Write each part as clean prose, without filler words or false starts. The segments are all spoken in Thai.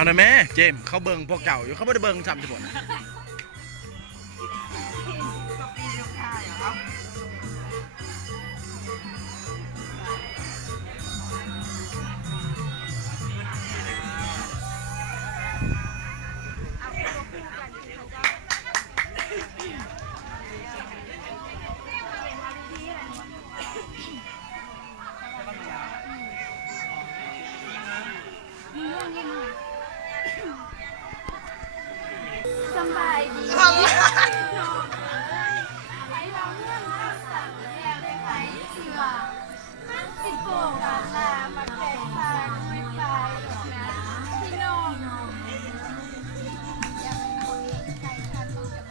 เอาหน่อยแม่เจมส์เขาเบิ่งพวกเก่าอยู่เขาไม่ได้เบิ่งจำจะหมดสบายดีน้องไปเราเรื่องข้าวสั่งแล้วได้ไหมเชื่อมันสิโกงอาลามาแข่งทางไม่ไปหรอกนะพี่น้องอยากเป็นคนใจทันกับ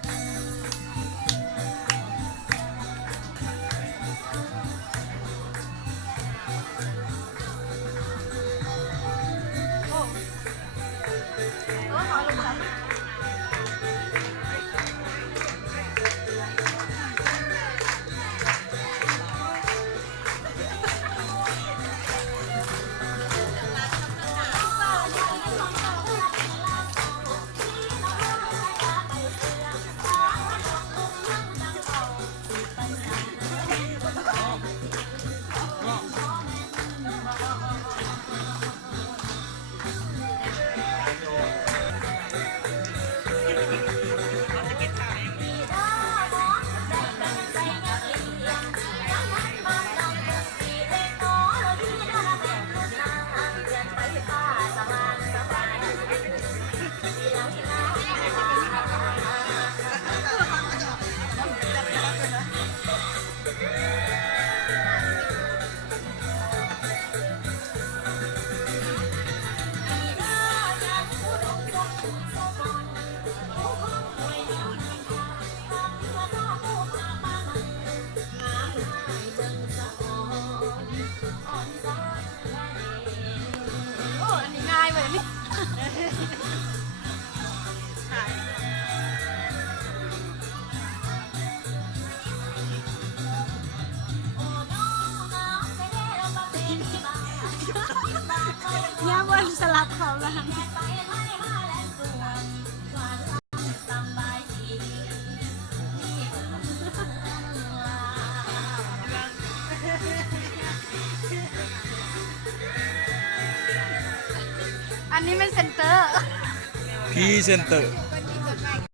ขอลงซ้ำเนี่ยวันสลับเขาแล้วอันนี้เป็นเซนเตอร์ พรีเซนเตอร์